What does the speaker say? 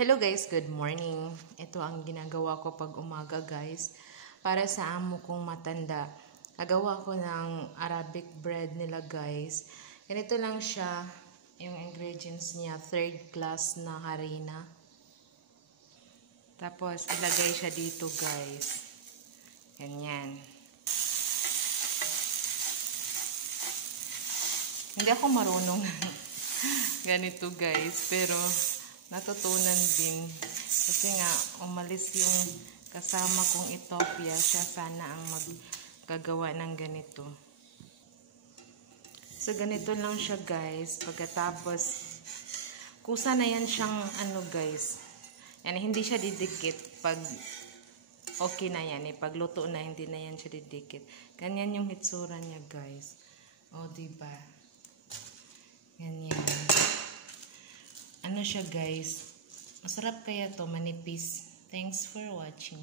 Hello guys, good morning. Ito ang ginagawa ko pag umaga guys. Para sa amo kong matanda. Nagawa ko ng Arabic bread nila guys. Ganito lang siya. Yung ingredients niya, 3rd class na harina. Tapos ilagay siya dito guys. Ganyan. Hindi ako marunong ganito guys, pero natutunan din kasi nga umalis yung kasama kong Ethiopia, siya sana ang maggagawa ng ganito. So ganito lang siya guys. Pagkatapos kusa na yan siyang guys, yan, hindi siya didikit pag okay na yan pag luto na hindi na yan siya didikit. Ganyan yung hitsura niya guys. O diba, ganyan. Ano siya guys, masarap kaya to, manipis. Thanks for watching.